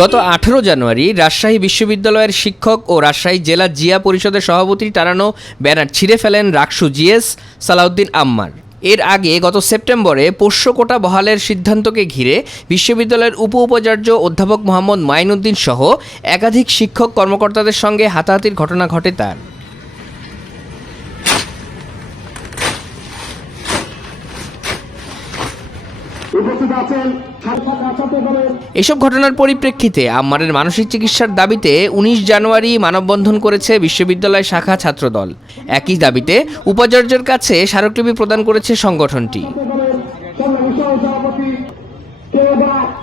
গত 18 জানুয়ারি রাজশাহী বিশ্ববিদ্যালয়ের শিক্ষক ও রাজশাহী জেলা জিয়া পরিষদের সভাপতির টানানো ব্যানার ছিঁড়ে ফেলেন রাকসু জিএস সালাউদ্দিন আম্মার। এর আগে গত সেপ্টেম্বরে পোষ্য কোটা বহালের সিদ্ধান্তকে ঘিরে বিশ্ববিদ্যালয়ের উপাচার্য অধ্যাপক মোহাম্মদ মাইনুদ্দিন সহ একাধিক শিক্ষক কর্মকর্তাদের সঙ্গে হাতাহাতির ঘটনা ঘটে তার। এসব ঘটনার পরিপ্রেক্ষিতে আম্মারের মানসিক চিকিৎসার দাবিতে 19 জানুয়ারি মানববন্ধন করেছে বিশ্ববিদ্যালয় শাখা ছাত্রদল। একই দাবিতে উপাচার্যের কাছে স্মারকলিপি প্রদান করেছে সংগঠনটি।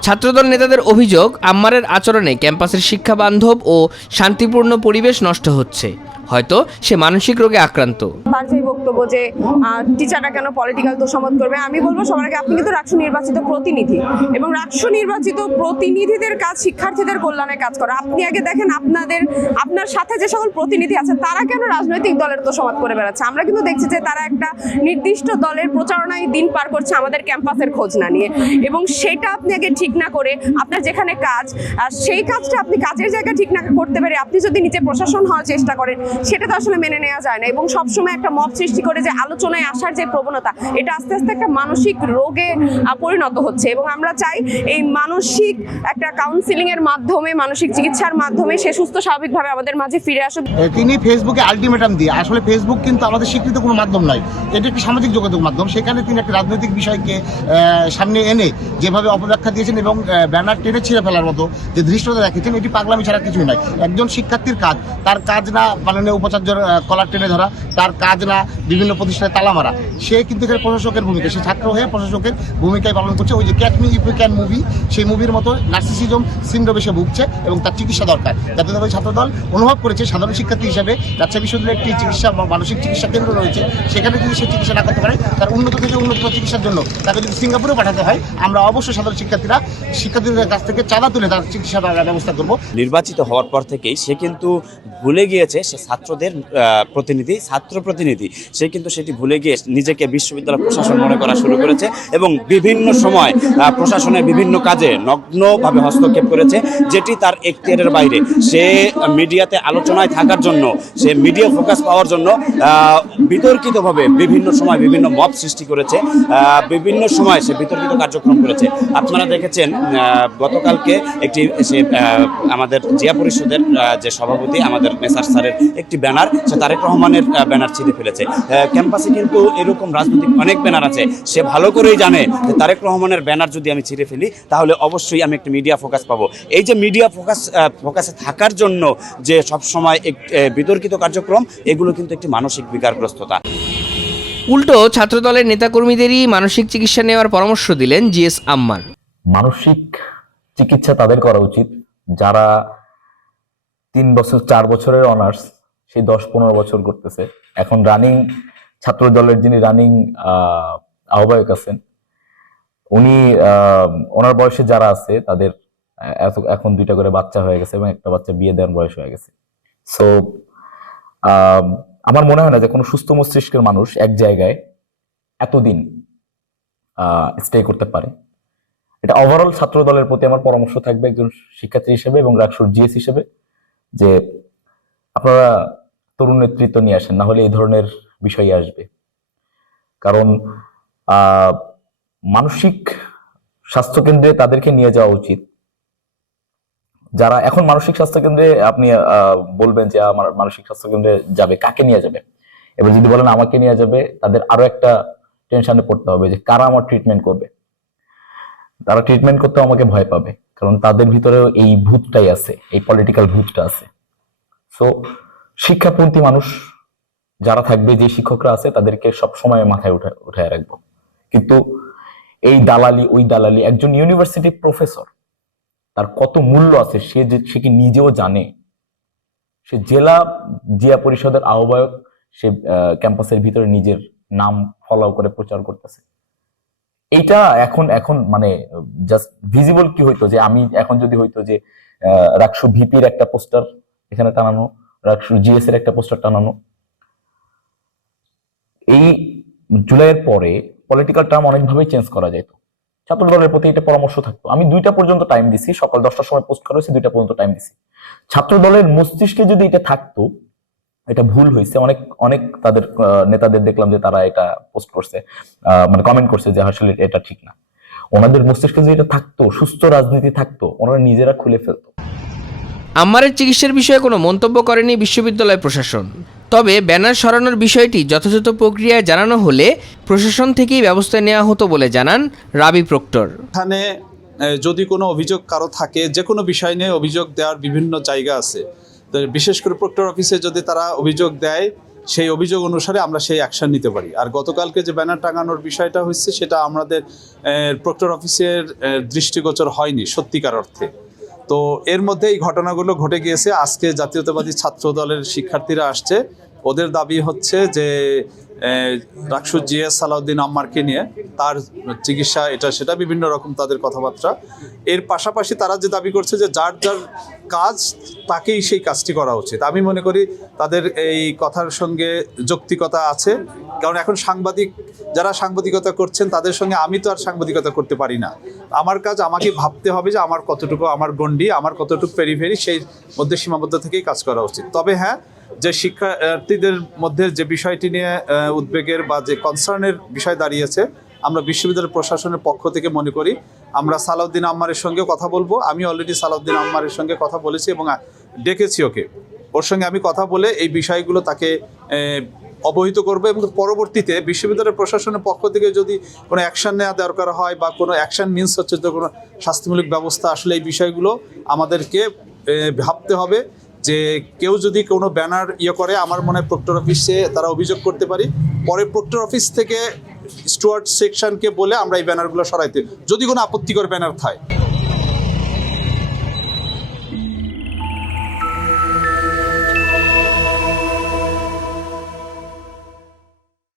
ছাত্রদল নেতাদের অভিযোগ, আম্মারের আচরণে ক্যাম্পাসের শিক্ষা বান্ধব ও শান্তিপূর্ণ পরিবেশ নষ্ট হচ্ছে। হয়তো সে মানসিক রোগে আক্রান্ত। তার যে বক্তব্য যে টিচাররা কেন পলিটিক্যাল তোষামত করবে, আমি বলবো সবার আগে আপনি কিন্তু রাকসু নির্বাচিত প্রতিনিধি এবং রাকসু নির্বাচিত প্রতিনিধিদের কাজ শিক্ষার্থীদের কল্যাণে কাজ করা। আপনি আগে দেখেন আপনার সাথে যে সকল প্রতিনিধি আছে তারা কেন রাজনৈতিক দলের তোষামত করে বেড়াচ্ছে। আমরা কিন্তু দেখছি যে তারা একটা নির্দিষ্ট দলের প্রচারণায় দিন পার করছে আমাদের ক্যাম্পাসের খোঁজ না নিয়ে, এবং সেটা আপনি আগে ঠিক না করে আপনার যেখানে কাজ সেই কাজটা আপনি কাজের জায়গা ঠিক না করতে পারে আপনি যদি নিচে প্রশাসন হওয়ার চেষ্টা করেন, সেটা তো আসলে মেনে নেওয়া যায় না। এবং সবসময় একটা মব সৃষ্টি করে যে আলোচনায় আসার যে প্রবণতা, এটা আস্তে আস্তে একটা মানসিক রোগে পরিণত হচ্ছে। এবং আমরা চাই এই মানসিক একটা কাউন্সিলিং এর মাধ্যমে, মানসিক চিকিৎসার মাধ্যমে সে সুস্থ স্বাভাবিকভাবে আমাদের মাঝে ফিরে আসুক। তিনি ফেসবুকে আলটিমেটাম দিয়ে, আসলে ফেসবুক কিন্তু আমাদের স্বীকৃত কোনো মাধ্যম নয়, এটা একটি সামাজিক যোগাযোগ মাধ্যম। সেখানে তিনি একটা রাজনৈতিক বিষয়কে সামনে এনে যেভাবে অপব্যাখ্যা দিয়েছেন এবং ব্যানার টেনে ছিঁড়ে ফেলার মতো যে দৃশ্যটা রেখেছেন, এটি পাগলামি ছাড়া কিছুই নয়। একজন শিক্ষার্থীর কাজ, তার কাজ না মাননীয় উপাচার্যের কলার টেনে ধরা, তার কাজ না বিভিন্ন প্রতিষ্ঠানে তালা মারা। সে কিন্তু এখানে প্রশাসকের ভূমিকা, সে ছাত্র হয়ে প্রশাসকের ভূমিকায় পালন করছে। ওই যে catch me if you can movie, সেই মুভির মতো নার্সিসিজম সিনড্রোমে সে ভুগছে এবং তার চিকিৎসা দরকার। জাতীয়তাবাদী ছাত্রদল অনুভব করেছে সাধারণ শিক্ষার্থী হিসেবে রাজশাহী বিশ্ববিদ্যালয়ে একটি চিকিৎসা মানসিক চিকিৎসা কেন্দ্র রয়েছে, সেখানে যদি সে চিকিৎসা না করতে পারে, তার উন্নত থেকে উন্নত চিকিৎসার জন্য তাকে যদি সিঙ্গাপুরে পাঠাতে হয়, আমরা অবশ্যই সাধারণ শিক্ষার্থীদের কাছ থেকে চাঁদা তুলে তার চিকিৎসার ব্যবস্থা করব। নির্বাচিত হওয়ার পর থেকেই সে কিন্তু ভুলে গিয়েছে সে ছাত্রদের প্রতিনিধি, ছাত্র প্রতিনিধি। সে কিন্তু সেটি ভুলে গিয়ে নিজেকে বিশ্ববিদ্যালয় প্রশাসন মনে করা শুরু করেছে এবং বিভিন্ন সময় প্রশাসনের বিভিন্ন কাজে নগ্নভাবে হস্তক্ষেপ করেছে, যেটি তার এখতিয়ারের বাইরে। সে মিডিয়াতে আলোচনায় থাকার জন্য, সে মিডিয়া ফোকাস পাওয়ার জন্য বিতর্কিতভাবে বিভিন্ন সময় বিভিন্ন মব সৃষ্টি করেছে, বিভিন্ন সময় সে বিতর্কিত কার্যক্রম করেছে। আপনারা দেখেছেন গতকালকে একটি সে আমাদের জিয়া পরিষদের যে সভাপতি আমাদের মেসার স্যারের একটি ব্যানার, সে তারেক রহমানের ব্যানার ছিঁড়ে ফেলেছে। ক্যাম্পাসে কিন্তু এরকম রাজনৈতিক অনেক ব্যানার আছে। সে ভালো করেই জানে যে তারেক রহমানের ব্যানার যদি আমি ছিঁড়ে ফেলি তাহলে অবশ্যই আমি একটা মিডিয়া ফোকাস পাবো। এই যে মিডিয়া ফোকাসে থাকার জন্য যে সবসময় বিতর্কিত কার্যক্রম, এগুলো কিন্তু একটি মানসিক বিকারগ্রস্ততা। উল্টো ছাত্রদলের নেতাকর্মীদেরই মানসিক চিকিৎসা নেওয়ার পরামর্শ দিলেন জিএস আম্মার। মানসিক চিকিৎসা তাদের করা উচিত যারা 3 বছর 4 বছরের অনার্স সেই 10-15 বছর করতেছে। এখন রানিং ছাত্র দলের যিনি রানিং আহ্বায়ক আছেন, উনি ওনার বয়সে যারা আছে তাদের এখন 2টা করে বাচ্চা হয়ে গেছে এবং একটা বাচ্চা বিয়ে দেওয়ার বয়স হয়ে গেছে। সো আমার মনে হয় না যে কোনো সুস্থ মস্তিষ্কের মানুষ এক জায়গায় এতদিন স্টে করতে পারে। এটা ওভারঅল ছাত্র দলের প্রতি আমার পরামর্শ থাকবে একজন শিক্ষার্থী হিসেবে এবং রাকসুর জিএস হিসেবে, যে আপনারা তরুণ নেতৃত্ব নিয়ে আসেন, না হলে এই ধরনের বিষয় আসবে। কারণ মানসিক স্বাস্থ্য কেন্দ্রে তাদেরকে নিয়ে যাওয়া উচিত যারা এখন মানসিক স্বাস্থ্য কেন্দ্রে। আপনি বলবেন যে আমার মানসিক স্বাস্থ্য কেন্দ্রে যাবে, কাকে নিয়ে যাবে? এবার যদি বলেন আমাকে নিয়ে যাবে, তাদের আরো একটা টেনশনে পড়তে হবে যে কারা আমার ট্রিটমেন্ট করবে। তারা ট্রিটমেন্ট করতেও আমাকে ভয় পাবে, কারণ তাদের ভিতরেও এই ভূতটাই আছে, এই পলিটিক্যাল ভূতটা আছে। সো শিক্ষাপন্থী মানুষ যারা থাকবে, যে শিক্ষকরা আছে, তাদেরকে সব সময় মাথায় উঠায় রাখবো। কিন্তু এই দালালি ওই দালালি, একজন ইউনিভার্সিটি প্রফেসর তার কত মূল্য আছে সে কি নিজেও জানে। সে জেলা জিয়া পরিষদের আহ্বায়ক, সে ক্যাম্পাসের ভিতরে নিজের নাম ফলো করে প্রচার করতেছে। এইটা এখন মানে জাস্ট ভিজিবল কি হইতো যে আমি এখন যদি হইতো যে রাকসু ভিপির একটা পোস্টার এখানে টানানো, রাকসু জিএস এর একটা পোস্টার টানানো। এই জুলাইয়ের পরে পলিটিক্যাল টার্ম অনেকভাবেই চেঞ্জ করা যেত। ছাত্র দলের প্রতি একটা পরামর্শ থাকতো। আমি 2টা পর্যন্ত টাইম দিছি, সকাল 10টার সময় পোস্ট করা হয়েছে, 2টা পর্যন্ত টাইম দিছি। ছাত্র দলের মস্তিষ্কে যদি এটা থাকতো, এটা ভুল হয়েছে। অনেক অনেক তাদের নেতাদের দেখলাম যে তারা এটা পোস্ট করছে, মানে কমেন্ট করছে যে আসলে এটা ঠিক না। ওনাদের মস্তিষ্কে যদি এটা থাকতো, সুস্থ রাজনীতি থাকতো, ওনারা নিজেরা খুলে ফেলতো। আম্মারের চিকিৎসার বিষয়ে কোনো মন্তব্য করেনি বিশ্ববিদ্যালয় প্রশাসন। তবে ব্যানার সরানোর বিষয়টি যথাযথ প্রক্রিয়ায় জানানো হলে প্রশাসন থেকেই ব্যবস্থা নেওয়া হতো বলে জানান রাবি প্রক্টর। এখানে যদি কোনো অভিযোগ কারো থাকে, যে কোনো বিষয় নিয়ে অভিযোগ দেওয়ার বিভিন্ন জায়গা আছে, তো বিশেষ করে প্রক্টর অফিসে যদি তারা অভিযোগ দেয়, সেই অভিযোগ অনুসারে আমরা সেই অ্যাকশন নিতে পারি। আর গতকালকে যে ব্যানার টাঙানোর বিষয়টা হচ্ছে, সেটা আমাদের প্রক্টর অফিসের দৃষ্টিগোচর হয়নি সত্যিকার অর্থে। তো এর মধ্যে এই ঘটনাগুলো ঘটে গিয়েছে। আজকে জাতীয়তাবাদী ছাত্র দলের শিক্ষার্থীরা আসছে, ওদের দাবি হচ্ছে যে রাকসু জিএস সালাউদ্দিন আম্মারকে নিয়ে তার চিকিৎসা এটা সেটা বিভিন্ন রকম তাদের কথাবার্তা। এর পাশাপাশি তারা যে দাবি করছে যে যার যার কাজ তাকেই সেই কাজটি করা উচিত। আমি মনে করি তাদের এই কথার সঙ্গে যৌক্তিকতা আছে, কারণ এখন যারা সাংবাদিকতা করছেন তাদের সঙ্গে আমি তো আর সাংবাদিকতা করতে পারি না। আমার কাজ আমাকে ভাবতে হবে যে আমার কতটুকু আমার গণ্ডি, আমার কতটুকু পেরিফেরি, সেই মধ্যে সীমাবদ্ধ থেকেই কাজ করা উচিত। তবে হ্যাঁ, যে শিক্ষার্থীদের মধ্যে যে বিষয়টি নিয়ে উদ্বেগের বা যে কনসার্নের বিষয় দাঁড়িয়েছে, আমরা বিশ্ববিদ্যালয় প্রশাসনের পক্ষ থেকে মনে করি আমরা সালাউদ্দিন আম্মারের সঙ্গে কথা বলবো। আমি অলরেডি সালাউদ্দিন আম্মারের সঙ্গে কথা বলেছি এবং ডেকেছি ওকে। ওর সঙ্গে আমি কথা বলে এই বিষয়গুলো তাকে অবহিত করবো, এবং পরবর্তীতে বিশ্ববিদ্যালয় প্রশাসনের পক্ষ থেকে যদি কোনো অ্যাকশন নেওয়া দরকার হয় বা কোনো অ্যাকশন মিনস হচ্ছে যে কোনো শাস্তিমূলক ব্যবস্থা, আসলে এই বিষয়গুলো আমাদেরকে ভাবতে হবে। যে কেউ যদি কোনো ব্যানার করে, আমার মনে হয় প্রক্টর অফিসে তারা অভিযোগ করতে পারি, পরে প্রক্টর অফিস থেকে স্টুয়ার্ড সেকশনকে বলে আমরা এই ব্যানারগুলো সরাইতে, যদি কোনো আপত্তিকর ব্যানার থাকে।